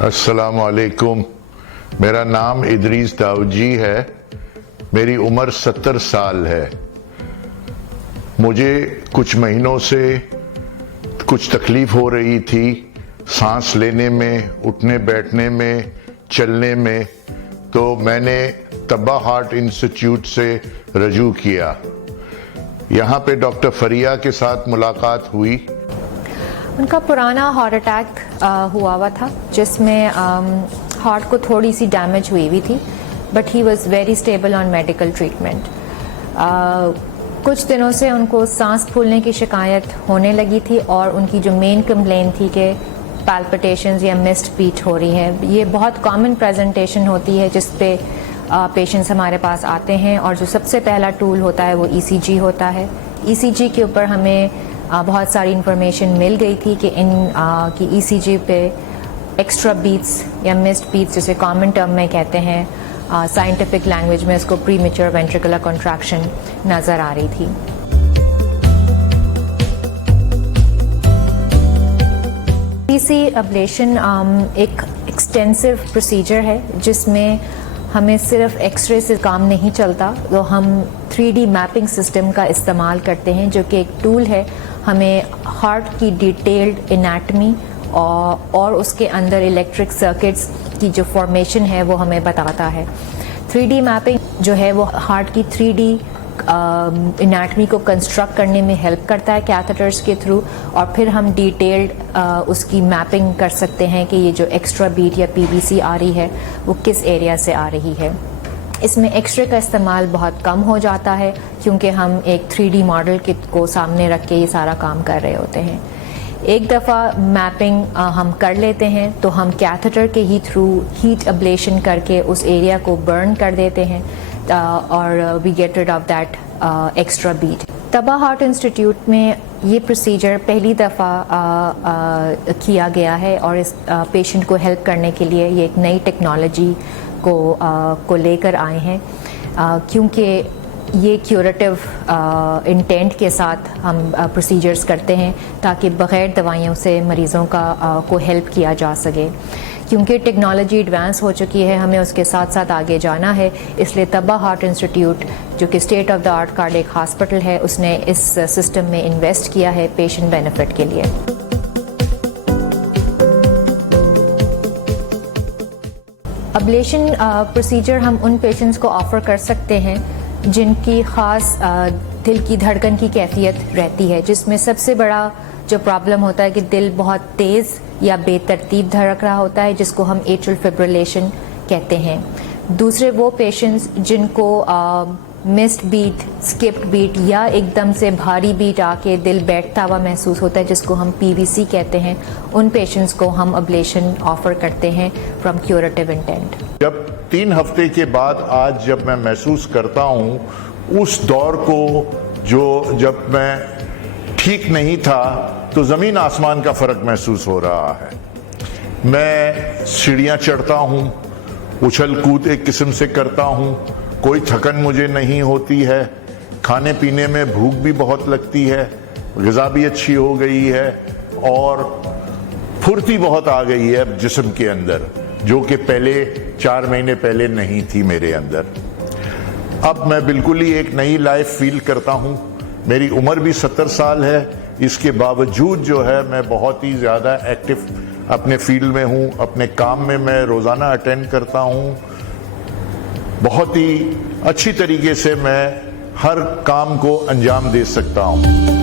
السلام علیکم. میرا نام ادریس داؤد جی ہے. میری عمر 70 سال ہے. مجھے کچھ مہینوں سے کچھ تکلیف ہو رہی تھی سانس لینے میں، اٹھنے بیٹھنے میں، چلنے میں. تو میں نے طبا ہارٹ انسٹیٹیوٹ سے رجوع کیا. یہاں پہ ڈاکٹر فریہ کے ساتھ ملاقات ہوئی. ان کا پرانا ہارٹ اٹیک ہوا تھا جس میں ہارٹ کو تھوڑی سی ڈیمیج ہوئی تھی، but he was very stable on medical treatment. کچھ دنوں سے ان کو سانس پھولنے کی شکایت ہونے لگی تھی، اور ان کی جو مین کمپلین تھی کہ پیلپٹیشنز یا مسڈ بیٹ ہو رہی ہے. یہ بہت کامن پریزنٹیشن ہوتی ہے جس پہ پیشنٹس ہمارے پاس آتے ہیں، اور جو سب سے پہلا ٹول ہوتا ہے وہ ای سی جی ہوتا ہے. ای سی جی کے اوپر ہمیں بہت ساری انفارمیشن مل گئی تھی کہ ان کی ای سی جی پہ ایکسٹرا بیٹس یا مسڈ بیٹس جسے کامن ٹرم میں کہتے ہیں، سائنٹیفک لینگویج میں اس کو پری میچور وینٹریکولر کنٹریکشن نظر آ رہی تھی. پی سی ابلیشن ایک ایکسٹینسو پروسیجر ہے جس میں ہمیں صرف ایکس رے سے کام نہیں چلتا، تو ہم 3D میپنگ سسٹم کا استعمال کرتے ہیں جو کہ ایک ٹول ہے. ہمیں ہارٹ کی ڈیٹیلڈ انیٹمی اور اس کے اندر الیکٹرک سرکٹس کی جو فارمیشن ہے وہ ہمیں بتاتا ہے. 3D میپنگ جو ہے وہ ہارٹ کی 3D انیٹمی کو کنسٹرکٹ کرنے میں ہیلپ کرتا ہے کیتھیٹرز کے تھرو، اور پھر ہم ڈیٹیلڈ اس کی میپنگ کر سکتے ہیں کہ یہ جو ایکسٹرا بیٹ یا پی بی سی آ رہی ہے وہ کس ایریا سے آ رہی ہے. اس میں ایکس رے کا استعمال بہت کم ہو جاتا ہے کیونکہ ہم ایک 3D ماڈل کو سامنے رکھ کے یہ سارا کام کر رہے ہوتے ہیں. ایک دفعہ میپنگ ہم کر لیتے ہیں تو ہم کیتھیٹر کے ہی تھرو ہیٹ ابلیشن کر کے اس ایریا کو برن کر دیتے ہیں، اور we get rid of that extra beat. Tabba heart institute میں یہ پروسیجر پہلی دفعہ کیا گیا ہے، اور اس پیشنٹ کو ہیلپ کرنے کے لیے یہ ایک نئی ٹیکنالوجی کو لے کر آئے ہیں، کیونکہ یہ کیوریٹو انٹینٹ کے ساتھ ہم پروسیجرز کرتے ہیں تاکہ بغیر دوائیوں سے مریضوں کو ہیلپ کیا جا سکے. کیونکہ ٹیکنالوجی ایڈوانس ہو چکی ہے، ہمیں اس کے ساتھ ساتھ آگے جانا ہے. اس لیے طبا ہارٹ انسٹیٹیوٹ جو کہ state of the art cardiac hospital ہے، اس نے اس سسٹم میں انویسٹ کیا ہے پیشنٹ بینیفٹ کے لیے. ابلیشن پروسیجر ہم ان پیشنٹس کو آفر کر سکتے ہیں جن کی خاص دل کی دھڑکن کی کیفیت رہتی ہے، جس میں سب سے بڑا جو پرابلم ہوتا ہے کہ دل بہت تیز یا بے ترتیب دھڑک رہا ہوتا ہے، جس کو ہم ایٹرل فبریلیشن کہتے ہیں. دوسرے وہ پیشنٹس جن کو مسڈ بیٹ، اسکپڈ بیٹ یا ایک دم سے بھاری بیٹ آ کے دل بیٹھتا ہوا محسوس ہوتا ہے جس کو ہم پی وی سی کہتے ہیں، ان پیشنٹس کو ہم ابلیشن آفر کرتے ہیں فرام کیوریٹو انٹینٹ. جب 3 ہفتے کے بعد آج جب میں محسوس کرتا ہوں اس دور کو جب میں ٹھیک نہیں تھا، تو زمین آسمان کا فرق محسوس ہو رہا ہے. میں سیڑھیاں چڑھتا ہوں، اچھل کود ایک قسم سے کرتا ہوں، کوئی تھکن مجھے نہیں ہوتی ہے. کھانے پینے میں بھوک بھی بہت لگتی ہے، غذا بھی اچھی ہو گئی ہے، اور پھرتی بہت آ گئی ہے جسم کے اندر، جو کہ پہلے 4 مہینے پہلے نہیں تھی میرے اندر. اب میں بالکل ہی ایک نئی لائف فیل کرتا ہوں. میری عمر بھی 70 سال ہے، اس کے باوجود جو ہے میں بہت ہی زیادہ ایکٹیو اپنے فیلڈ میں ہوں. اپنے کام میں روزانہ اٹینڈ کرتا ہوں. بہت ہی اچھی طریقے سے میں ہر کام کو انجام دے سکتا ہوں.